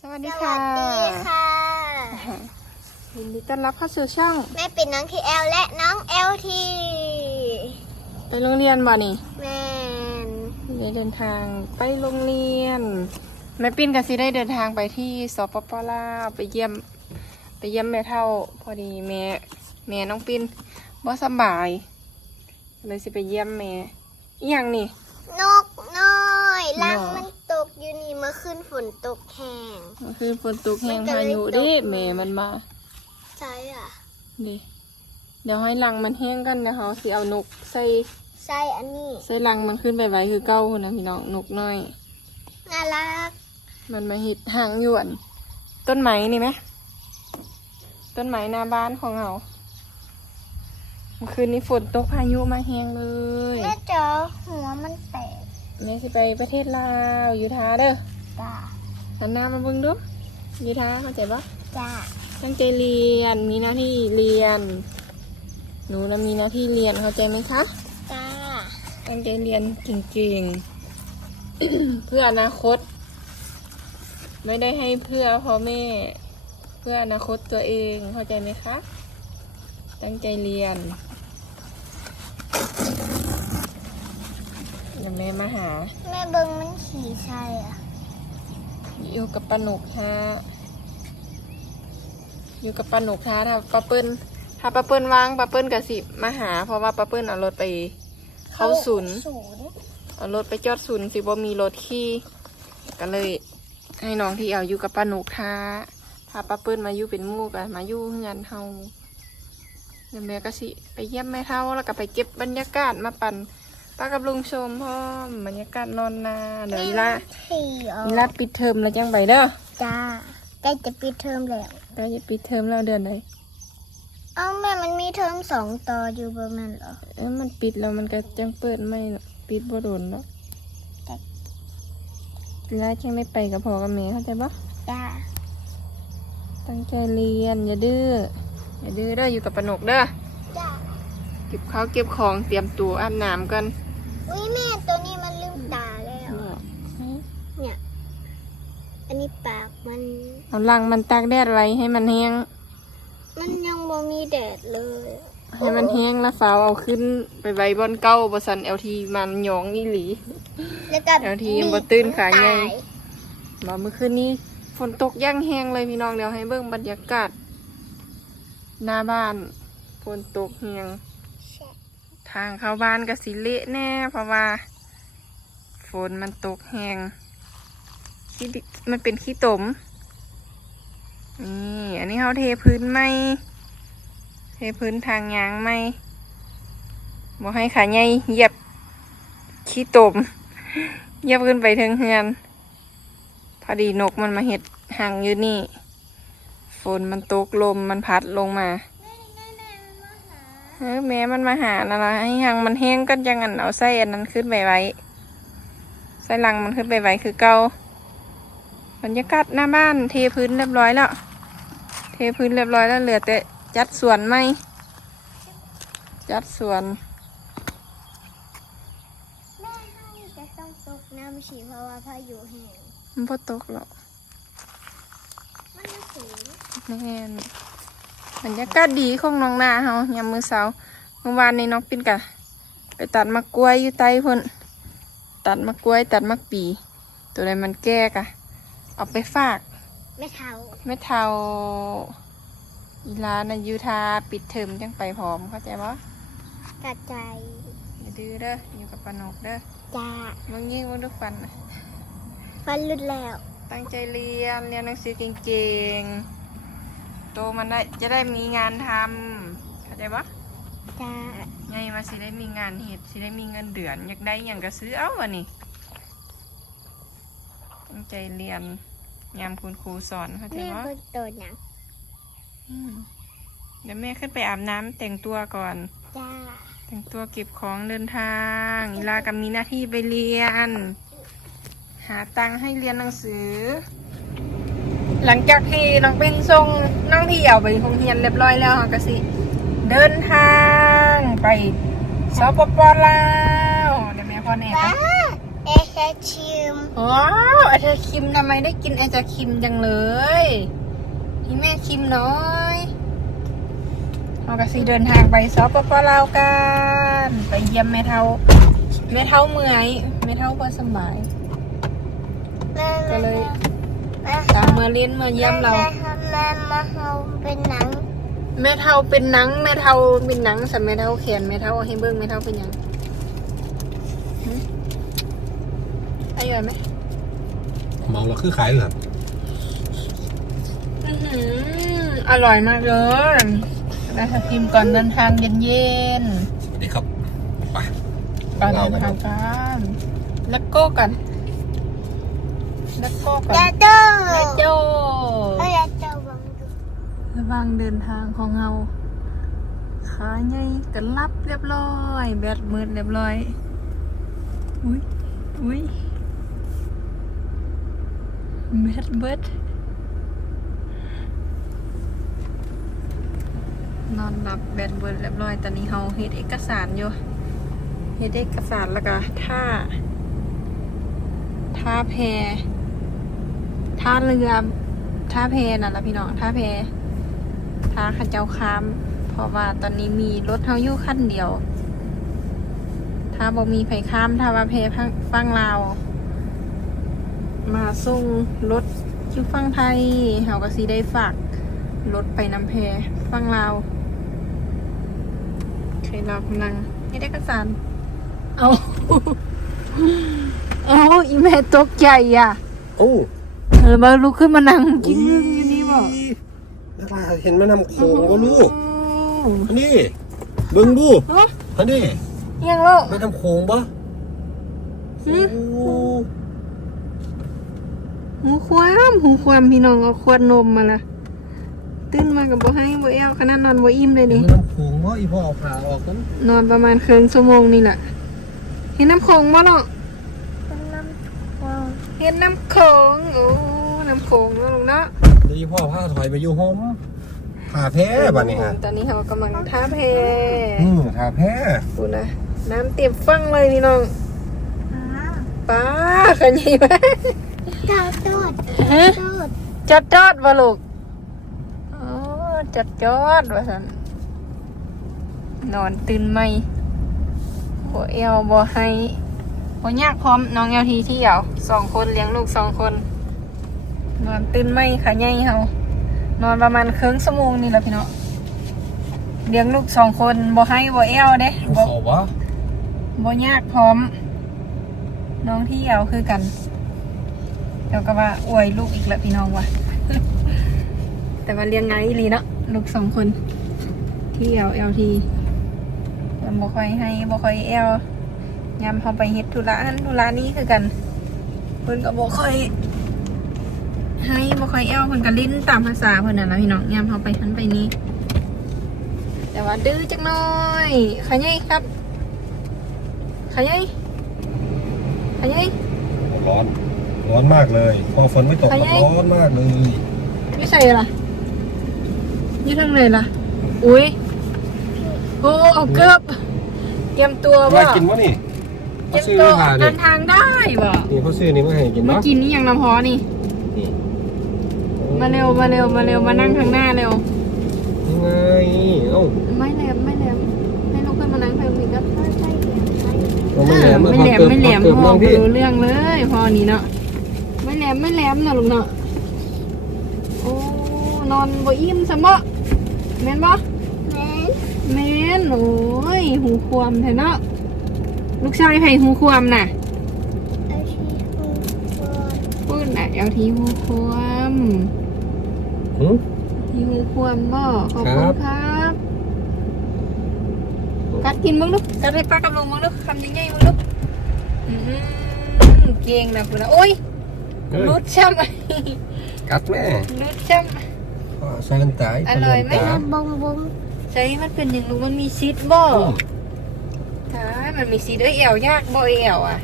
สวัสดีสค่ะวัสดีค่ะ ยินดีต้อนรับเข้าสู่ช่อง แม่ปิ่นน้องทีแอลและน้องเอลทีไปโรงเรียนบ่นี่แม่นได้เดินทางไปโรงเรียน แม่ปิ้นกับซีได้เดินทางไปที่สปปลาวไปเยี่ยม ไปเยี่ยมแม่เท่า พอดีแม่แม่น้องปิ้นบ่สำบาย เลยสิไปเยี่ยมแม่อีหยังนี่นกน้อยลังหรอมันตกอ ยู่นี่เมื่อคืนฝนตกแห้งมันคือฝนตกแหงมันก็พาเลยยุตกเดิแม่มันมาใช่อะดิเดี๋ยวให้ลังมันแห้งกันนะเขาสิเอานกใส่ใช่อันนี้ใส่ลังมันขึ้นไปไว้คือเก้านะพี่น้องนกน้อย น่ารักมันมาหิดหางหยวน ต้นไม้นี่ไหมต้นไม้หน้าบ้านของเราเมื่อคืนนี้ฝนตกพายุมาแหงเลย แม่จ๋าหัวมันแตก แม่สิไปประเทศลาวอยู่ท้าเด้อจ้าหันหน้ามาเบิ่งดูอยู่ท้าเข้าใจปะจ้าตั้งใจเรียนมีหน้าที่เรียน หนูนะมีหน้าที่เรียนเข้าใจไหมคะจ้าตั้งใจเรียนเก่งๆ เพื่ออนาคต ไม่ได้ให้เพื่อพ่อแม่ เพื่ออนาคตตัวเองเข้าใจไหมคะ ตั้งใจเรียนเดี๋ยว แม่มาหา แม่เบิงมันขี่ใช่อะ อยู่กับปาหนุกฮะอยู่กับปาหนุกฮะถ้าป้าเปิ้ลถ้าป้าเปิ้ลว่างป้าเปิ้ลกับสิมาหา เพราะว่าป้าเปิ้ลเอารถไป เข้าศูนย์ศูนย์เอารถไปจอดศูนย์สิบ่มีรถขี่ก็เลยให้น้องที่เอาอยู่กับป้าหนุกท้าถ้าป้าเปิ้ลมาอยู่เป็นหมู่กันมาอยู่งานเฮาเดี๋ยวแม่ก็สิไปเยี่ยมแม่เท่าแล้วก็ไปเก็บบรรยากาศมาปั่น ป้ากับลุงชมพ่อมบรรยากาศนอนนาเดี๋ยวอีละขี่อออีละปิดเทอมแล้วจังไปเด้อจ้าใกล้จะปิดเทอมแล้วก็จะปิดเทอมแล้วเดือนไหนเอ้าแม่มันมีเทอมสองต่ออยู่ประมาณเหรอเอ้ยมันปิดแล้วมันก็จังเปิดไม่หรอกปิดบ่โดนแล้วแต่อีละแค่ไม่ไปกับพ่อกับแม่เข้าใจปะจ้าตั้งใจเรียนอย่าดื้ออย่าดื้อเด้ออยู่กับปานกเด้อจ้าเก็บข้าวเก็บของเตรียมตัวอาบน้ำกัน อุ้ยแม่ตัวนี้มันลืมตาแล้วเนี่ย อันนี้ปากมันเอาลังมันตากแดดไว้ให้มันแห้ง มันยังบ่มีแดดเลย ให้มันแห้งแล้วฟ้าวเอาขึ้นไปไว้บอนเก้าบสันเอลทีมันหยองอีหลีแล้วก็เดี๋ยวทีมบ่ตื่นขาใหญ่ตายมาเมื่อคืนนี้ฝนตกย่างแห้งเลยพี่น้องเดี๋ยวให้เบิ่งบรรยากาศหน้าบ้านฝนตกแห้งทางเข้าบ้านก็สิเละแน่ เพราะว่า ฝนมันตกแหงขี้มันเป็นขี้ตม นี่ อันนี้เขาเทพื้นไหมเทพื้นทางยางไหมบอกให้ขาใหญ่เหยียบขี้ตมเหยียบขึ้นไปเทิงเฮือน พอดีนกมันมาเห็ดหางอยู่นี่ ฝนมันตกลมมันพัดลงมา เออแม่มันมาหานะนะให้หางมันแห้งก็ยังอันเอาไส้อันนั้นขึ้นไปไว้ไส้ลังมันขึ้นไปไว้คือเก่าบรรยากาศหน้าบ้านเทพื้นเรียบร้อยแล้ว เทพื้นเรียบร้อยแล้วเหลือแต่จัดสวนไหมจัดสวนแม่ให้จะต้องตกน้ำฉีเพราะว่าพายุแห้งมันพอตกหรอกมันไม่สูงแม่น บรรยากาศดีของน้องนาเฮายามมื้อเช้าเมื่อวานนี้น้องปิ้นกะ ไปตัดมะกล้วยอยู่ใต้พุ่นตัดมะกล้วยตัดมะปี ตัวใดมันแก่กะ เอาไปฝากไม่เท่าแม่เทาอีลานะยูทาปิดเทอมจังไปพร้อมเข้าใจปะกระจายอย่าดื้อเด้ออยู่กับปานกเด้อจ้ามึงยิ่งมึงทุกฟันนะฟันหลุดแล้ว ตั้งใจเรียนเรียนหนังสือเก่งๆ โตมันได้จะได้มีงานทำเข้าใจปะจ้าไงมาสิได้มีงานเห็ดสิได้มีเงินเดือน อยากได้อย่างก็ซื้อเอาวะนี่ตั้งใจเรียนยามคุณครูสอนเข้าใจแม่ปะก็โดนหนังอืมเดี๋ยวแม่ขึ้นไปอาบน้ำแต่งตัวก่อน จ้าแต่งตัวเก็บของเดินทางอีลากับมีหน้าที่ไปเรียน หาตังค์ให้เรียนหนังสือ หลังจากที่น้องเป็นทรงน้องที่เอาไปโรงเรียนเรียบร้อยแล้วค่ะก็สิ เดินทางไปสปปลาวเดี๋ยวแม่พ่อแน่จ้ากันเอแคชิมว้าวไอเธอคิมทำไมได้กินไอจะคิมจังเลยนี่แม่คิมน้อยเรากะสีเดินทางไปซอปปลาวกันไปเยี่ยมแม่เท่าแม่เท่าเมื่อยแม่เท่าพอสบายแม่ก็เลยแมาเมล่นมื่อเยี่ยมเรา แม่แม่มาเฮาเป็นหนังแม่เท่าเป็นหนัง แม่เท่าเป็นหนังสันแม่เท่าเขียนแม่เท่าให้เบิ้งแม่เท่าเป็นหยังหึอร่อยไหมเมาแล้วคือขายเหรออื้อหืออร่อยมากเลยนะคะพิมพ์ก่อนเดินทางเย็นสวัสดีครับไปๆไปเดินทางกันแล้วก็กันแล้วก็กัยาน ต้แม่โจเอ้ยยาโต้บังดูระว่างเดินทางของเราขาใหญ่กันรับเรียบร้อย แบตมืดเรียบร้อย อุ้ยอุ้ยแบตเบิดนอนหลับแบตเบิดเรียบร้อย ตอนนี้เราเฮ็ดเอกสารอยู่เฮ็ดเอกสารแล้วก็ท่าท่าแพ ท่าเรือท่าแพนั่นละพี่น้องท่าแพท่าข้าเจ้าค้าม เพราะว่าตอนนี้มีรถเฮาอยู่คันเดียว ถ้าบ่มีไผข้ามถ้าว่าเพพังฟังลาว มาส่งรถอยู่ฟังไทยเฮาก็สิได้ฝากรถไปนำเพฟังลาวเคยเรากำลังนี่ได้กระสานเอา เอาอีแม่ตกใจอะ โอ้เออมาลุกขึ้นมานั่งกินอยู่นี่บ่น่าเห็นแม่น้ำโขงก็ลูกอืมอันนี้เบิ่งดูเฮ้ยอันนี้ยังลูกแม่น้ำโขงปะหืโอ้มหูความหูความพี่น้องเอาขวดนมมาละตื่นมากับบ่ให้บ่แอวขนาดนอนบ่อิ่มเลยเห็นี่นแม่น้ำโขงปะอีพ่อเอาผ่าออกกันนอนประมาณครึ่งชั่วโมงนี่แหละเห็นน้ำโขงบ่เนาะเป็นน้ำว้าวเห็นน้ำโขงโอ้น้ำ โขงเนาะลูกเนาะเดี๋ยวอีพ่อพาถอยไปอยู่ห้องผ่าแพ้บัดนี้ฮะตอนนี้เรากำลังท่าเพอืมผ่าแพ้ดูนะน้ำเต็มฟังเลยพี่น้องอ้าวป้าขันยี่ไหมเจ้าโต้ฮะโต้จัดจอดบ่ลูกอ๋อจัดจอดว่าสันนอนตื่นไหมหัวเอวบ่ให้บ่ยากพร้อมน้องเอลทีที่เหี่ยวสองคนเลี้ยงลูกสองคน นอนตื่นไหมค่ะใหญ่เฮานอนประมาณครึ่งชั่วโมงนี่แหละพี่น้องเลี้ยงลูกสองคนบ่ให้บ่เอวเด้ลูกบ่เขาวะบ่ยากพร้อม น้องที่เหี่ยวคือกัน เดี๋ยวก็ว่าอวยลูกอีกแล้วพี่น้องว่ะแต่ว่าเลี้ยงไงายอีหลีเนาะลูกสองคน ที่เอลเอลทีมันบ่ค่อยให้บ่ค่อยเอลยามเขาไปเฮ็ดธุระอันธุระนี้คือกันเพิ่นก็บ่ค่อย ให้บ่ค่อยเอลเพิ่นก็ลิ้นตามภาษาเพิ่นน่ะนะพี่น้องยามเขาไปทันไปนี้ แต่ว่าดื้อจักหน่อยขยัยครับขยัยขยัยร้อน ร้อนมากเลย พอฝนไม่ตกไปก็ยัยร้อนมากเลยไม่ใส่ล่ะอยี่ทางไหนล่ะ อุ้ยโอ้เอาเกือบเตรียมตัวอะไรว่ากินวะนี่เตรีเขายมซื้อตัวมาเดิเนี่ยนทางได้บ่นี่เขาซื้อนี่มาให้กินมาเนาะกินนี่ยังน้ำพอนี่นี่ มาเร็วมาเร็วมาเร็วมานั่งข้างหน้าเร็วยังไงเอ้าไม่แหลมไม่แหลมให้ลูกขึ้นมานั่งทางนี้ก็พ่อใช่เหรียญไทยเอาไม่แหลมไม่แหลมไม่แหลมเกิดพมอองไปพี่รู้เรื่องเลยพอนี้เนาะไม่แหลมไม่แหลมเนาะลูกเนาะโอ้นอนบ่อิ่มซะบ่แม่นบ่แม่แม่นโอ้ยหูความแท้เนาะลูกชายไผหูความน่ะ เอาชีหูก่อน ปื้นน่ะ เอาทีหูความหืม ทีหูความบ่ขอบคคุรัณบ ครับ กัดกินมึงลูกกัดให้ป้ากับลุงมึงลูกคำยังไงมึงลูกอืมเก่งนะคุณนะโอ้ยเฮ้ยรุดช่กัดแม่ำรุดช่อ๋อใส่น้ำตาลอร่อยไหมใส่น้ำตาลบงบงำใช่มันเป็นอย่างลูกมันมีซีดบ่อืมใช่มันมีซีดเอ้ยเอวยากบ่เอวอะ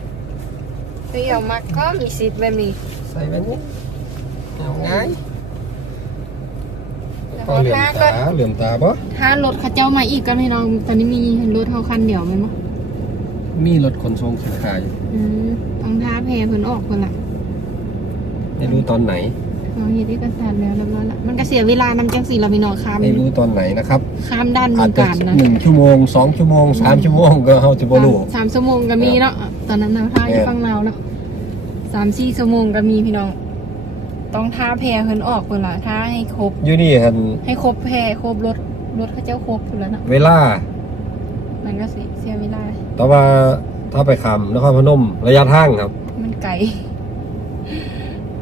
เอ้ยเอวมักก็มีซีดแบบนี้ ใส่แบบนี้เอาไงแล้วก็ก็เหลื่อมถ้าก็ตาเหลื่อมตาปะถ้ารถเขาเจ้ามาอีกก็ไม่น้องตอนนี้มีรถเขาคันเดียวไหมมั้งมีรถขนส่งสินค้าอยู่อืมต้องท้าแพรเพิ่นออกเพิ่นละไม่รู้ตอนไหนเอาเฮ็ดเอกสารแล้วเรียบร้อยละมันก็เสียเวลานำจังสี่เราพี่น้องข้ามไม่รู้ตอนไหนนะครับข้ามด้านเมือาอจงจะการนะหนึ่งชั่วโมงสองชั่วโมงสามชั่วโมงก็เฮาจะบ่รู้สามชั่วโมงก็มีเนาะตอนนั้นเราท่าอยู่ฝั่งเราวเนาะ สามสี่ชั่วโมงก็มีพี่น้อง ต้องท่าแพรเพิ่นออกเพิ่นละท่าให้ครบ อยู่นี่ครับให้ครบแพรครบรถรถเขาเจ้าครบอยู่แล้วเนาะเวลา มันก็เสียเสียเวลา แต่ว่าถ้าไปคำนครพนมระยะทางครับ มันไกล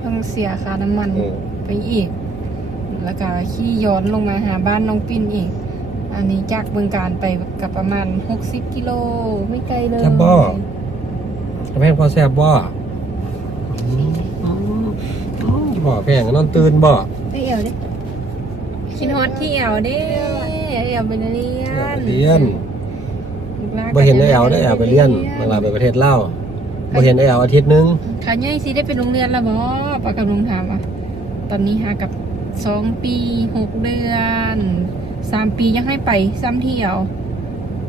ต้องเสียค่าน้ำมันโอ้ไปอีก แล้วก็ขี่ย้อนลงมาหาบ้านน้องปิ้นอีก อันนี้จากเบืองการไปกับประมาณ 60 กิโลไม่ไกลเลย แซ่บบ่แพงพอแซ่บบ่ อ๋ออ๋อบ่แพงก็นอนตื่นบ่ไอเอวเด้คิดฮอตที่เอวเด้เอวไปเรียอยากนไปเรียนลูกหลาบ่เห็นได้แอลได้แอลไปเรียนเวลาไปประเทศลาวบ่เห็นได้แอลอาทิตย์หนึงขาใหญ่สิได้ไปโรงเรียนแล้วบ่ปากกับลุงถามอะตอนนี้หากับสองปีหกเดือนสามปียังให้ไปซ้ำเที่ยว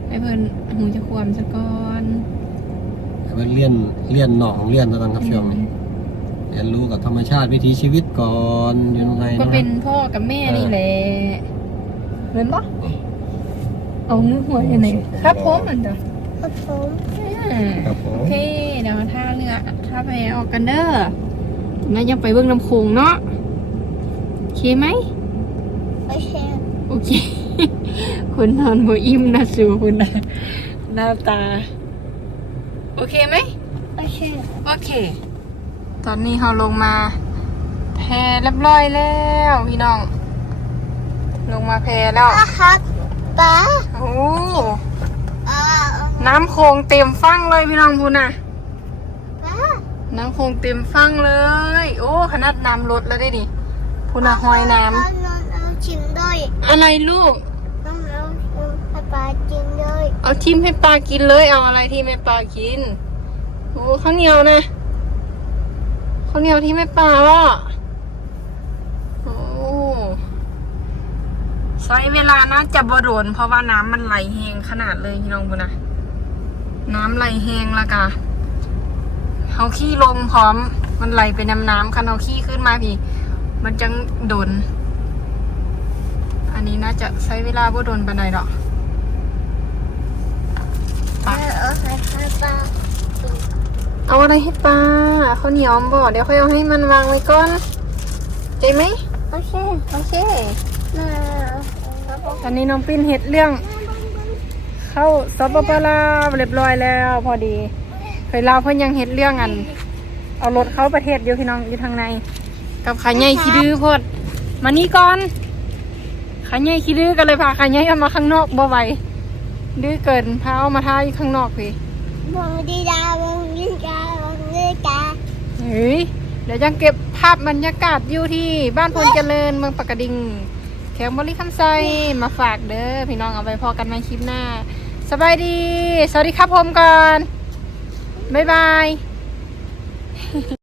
ให้เพิ่นหูจะความซะก่อนไปเรียนเรียนนอกของเรียนเท่านั้นครับช่วงนี้ เรียนรู้กับธรรมชาติวิถีชีวิตก่อนอยู่ตรงไหนก็นะคเป็รับนพ่อกับแม่นี่แหละเห็นปะเอามือหัวยังไงครับผมมันจ้ะครับผมอ่าครับผโอมเคเดี๋ยวท่าเรือท่าไปออกกันเด้อแล้วยังไปเบื้องลำโขงเนาะโอเคไหมโอเคโอเคคุณนอนหัวอิ่มนะสูคุณนะหน้าตา โอเคไหมโอเค โอเค ตอนนี้เราลงมาแพเรียบร้อยแล้วพี่น้อง ลงมาแพแล้วป้าครับป้าโอ้อ่าน้ำโคงเต็มฟังเลยพี่น้องพูนน่ะป้าน้ำโคงเต็มฟังเลย โอ้ขนาดน้ำลดแล้วได้ดิพูน่ะหอยน้เอาน้องเอาชิมด้วยำอะไรลูกน้องเอาเอาให้ป้าชิมด้วยเอาทิมให้ปลากินเลยเอาอะไรที่ไม่ปลากินโอ้ข้าวเหนียวนะ ข้าวเหนียวที่ไม่ปลาว่ะโอ้ใช้เวลาน่าจะบโดนเพราะว่าน้ำมันไหลแหงขนาดเลยพี่น้องบุนะ น้ำไหลแหงละกะเขาขี้ลงพร้อม มันไหลไปน้ำน้ำคันเขาขี้ขึ้นมาพี่ มันจังโดน อันนี้น่าจะใช้เวลาบ่โดนปานใดดอก เออเอาให้ให้ป้ากิน เอาอะไรให้ปลาข้าวเหนียวบ่เดี๋ยวค่อยเอาให้มันวางไว้ก่อนใจไหมโอเคโอเคมาตอนนี้น้องปิ้นเห็ดเรื่อง เข้าสปปลาวเรียบร้อยแล้ว พอดีเคยเล่าเพิ่นยังเห็ดเรื่องอัน เอารถเข้าประเทศอยู่พี่น้องอยู่ทางใน กับขาใหญ่ขี้ดื้อโพดมานี่ก่อนขาใหญ่ขี้ดื้อก็เลยพาขาใหญ่เอามาข้างนอกบ่ไหวดื้อเกินพาเอามาท่าอยู่ข้างนอกพี่บงดีดาบงดีกาบงดีกา เฮ้ยเดี๋ยวยังเก็บภาพบรรยากาศอยู่ที่บ้านพลเจริญเมืองปากกระดิ่งแขวงบริคำไซมาฝากเด้อพี่น้องเอาไปพอกันในคลิปหน้า สบายดี สวัสดีครับผมก่อน บ๊ายบาย